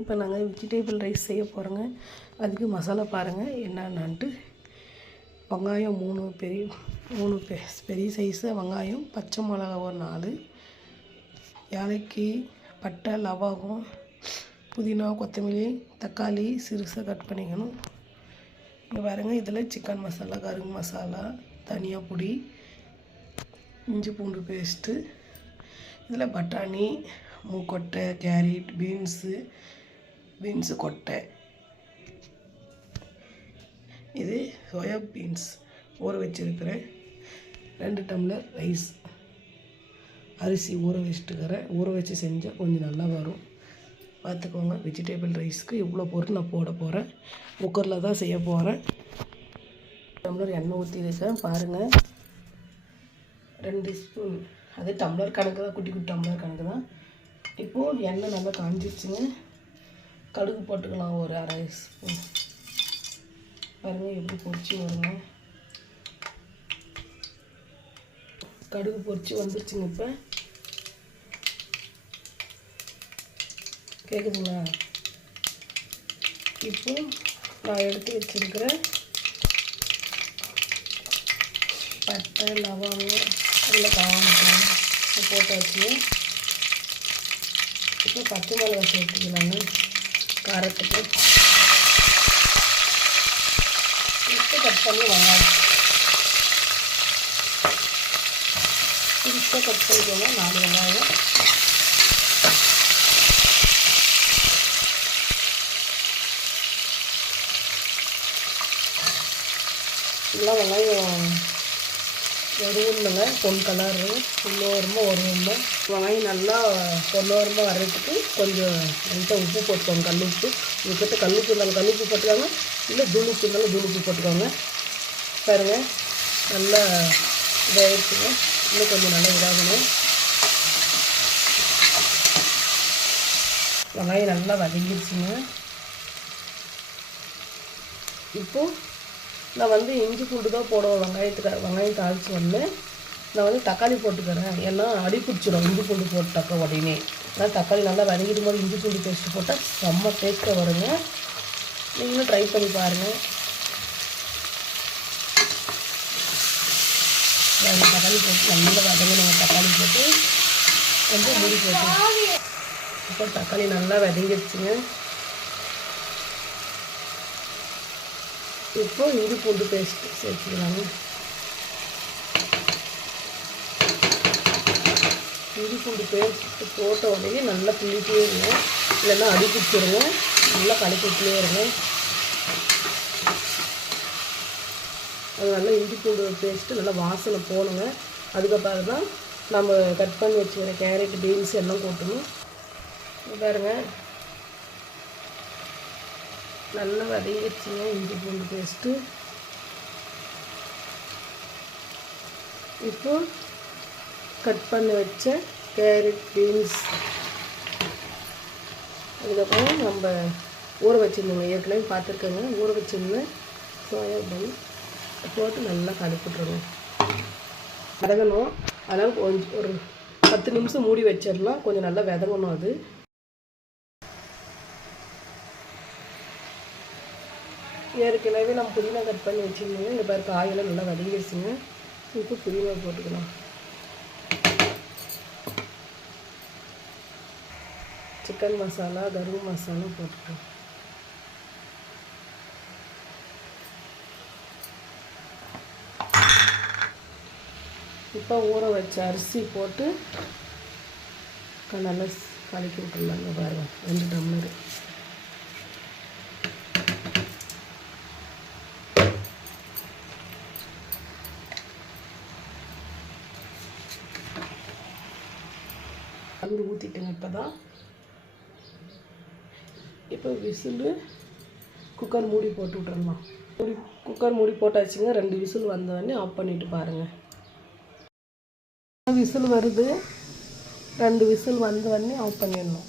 இப்போ நாங்கள் vegetable rice செய்ய போகிறோங்க. அதுக்கு மசாலா பாருங்கள் என்னென்னான்ட்டு. வெங்காயம் 3 பெரிய சைஸு வெங்காயம், பச்சை மிளகா ஒரு 4, ஏலக்காய், பட்டை, லவங்கம், புதினா, கொத்தமல்லி, தக்காளி சிறுசாக கட் பண்ணிக்கணும். இங்கே பாருங்கள், இதில் சிக்கன் மசாலா, கரும்பு மசாலா, தனியா பொடி, இஞ்சி பூண்டு பேஸ்ட்டு, இதில் பட்டாணி, மூக்கொட்டை, கேரட், பீன்ஸு கொட்டை, இது சோயா பீன்ஸ் ஊற வச்சுருக்கிறேன். 2 டம்ளர் ரைஸ் அரிசி ஊற வச்சுட்டுக்கிறேன். ஊற வச்சு செஞ்சால் கொஞ்சம் நல்லா வரும். பார்த்துக்கோங்க, வெஜிடேபிள் ரைஸ்க்கு இவ்வளோ பொருள் நான் போட போகிறேன். குக்கரில் தான் செய்ய போகிறேன். டம்ளர் எண்ணெய் ஊற்றிருக்கேன் பாருங்கள். 2 ஸ்பூன், அது டம்ளர் கணக்கு தான், குட்டி குட்டி டம்ளர் கணக்கு தான். இப்போது எண்ணெய் நல்லா காஞ்சிடுச்சுங்க. கடுகு போட்டுக்கலாம் ஒரு 1/2 ஸ்பூன். பாருங்கள் எப்படி பொரிச்சு வருங்க. கடுகு பொரிச்சு வந்துருச்சுங்க. இப்போ கேட்குதுங்களா? இப்போ நான் எடுத்து வச்சுருக்கிற பட்டை, லவங்கம் எல்லாம் காமிக்கலாம் போட்டாச்சு. இப்போ பச்சை மிளகா சேர்த்துக்கலாங்க காரத்துக்கு. இப்போ கட் பண்ணி வெங்காயம் சிறுசாக கட் பண்ணிக்கோங்க. 4 வெங்காயம். எல்லாம் வெங்காயம் வருவுன்னுங்க, பொன் கலரு பொன்னோரமாக வருவோம்னா. வெங்காயம் நல்லா பொன்னோரமாக வர்றதுக்கு கொஞ்சம் லைட்டாக உப்பு போட்டுக்கோங்க, கல் உப்பு. உங்கள்கிட்ட கல் உப்பு இருந்தாலும் கல் உப்பு போட்டுக்கோங்க, இல்லை தூள் உப்பு இருந்தாலும் தூள் உப்பு போட்டுக்கோங்க. பாருங்கள் நல்லா இதாகிடுச்சுங்க. இன்னும் கொஞ்சம் நல்லா இதாகணும். வெங்காயம் நல்லா வதங்கிடுச்சுங்க. இப்போது நான் இஞ்சி பூண்டு தான் போடுவேன். வெங்காயம் தாளித்து நான் தக்காளி போட்டுக்கிறேன். ஏன்னா அடி பிடிச்சிடும் இஞ்சி பூண்டு போட்டாக்க உடனே. ஆனால் தக்காளி நல்லா வதங்கிடும் போது இஞ்சி பூண்டு பேஸ்ட்டு போட்டால் செம்ம டேஸ்ட்டாக வருங்க. நீங்களும் ட்ரை பண்ணி பாருங்கள். தக்காளி போட்டு நல்லா வதங்கணும். தக்காளி போட்டு கொஞ்சம் மூடி போட்டு இப்போ தக்காளி நல்லா வதங்கிடுச்சுங்க. இப்போ இஞ்சி பூண்டு பேஸ்ட்டு சேர்த்துக்கலாங்க. இஞ்சி பூண்டு பேஸ்ட்டு போட்ட உடனே நல்லா கிள்ளிட்டே இருங்க, இல்லைன்னா அடி பிடிச்சிருங்க. நல்லா கலக்கிட்டே இருங்க. அது நல்லா இஞ்சி பூண்டு பேஸ்ட்டு நல்லா வாசனை போகணுங்க. அதுக்கப்புறம் தான் நம்ம கட் பண்ணி வச்சுக்கிற கேரட், பீன்ஸ் எல்லாம் போட்டணும். பாருங்க நல்லா வதங்கிடுச்சுங்க இஞ்சி பூண்டு பேஸ்ட்டு. இப்போ கட் பண்ணி வச்ச கேரட், பீன்ஸ், அதுக்கப்புறம் நம்ம ஊற வச்சுருந்தோங்க, ஏற்கனவே பார்த்துருக்கோங்க, ஊற வச்சுருந்தேன் சோயாபீன் போட்டு நல்லா கலக்கிட்டுருங்க. வதங்கணும். அதனால் கொஞ்சம் ஒரு 10 நிமிஷம் மூடி வச்சிடலாம். கொஞ்சம் நல்லா வதங்கணும். அது ஏற்கனவே நம்ம புதினா கட் பண்ணி வச்சுருந்தோங்க. இந்த பாரு காயெல்லாம் நல்லா வதங்கிடுச்சுங்க. இப்போ புதினா போட்டுக்கலாம். சிக்கன் மசாலா, கரும்பு மசாலா போட்டுக்கலாம். இப்போ ஊற வச்ச அரிசி போட்டு நல்லா கலக்கி விட்டுடலாங்க. பாருங்க 2 டம்ளர். கலந்து ஊற்றிட்டுங்க. இப்போ விசிலு குக்கர் மூடி போட்டு விட்டுறலாம். குக்கர் மூடி போட்டாச்சுங்க. 2 விசில் வந்தோடனே ஆஃப் பண்ணிவிட்டு பாருங்கள். விசில் வருது. 2 விசில் வந்தோடனே ஆஃப் பண்ணிடணும்.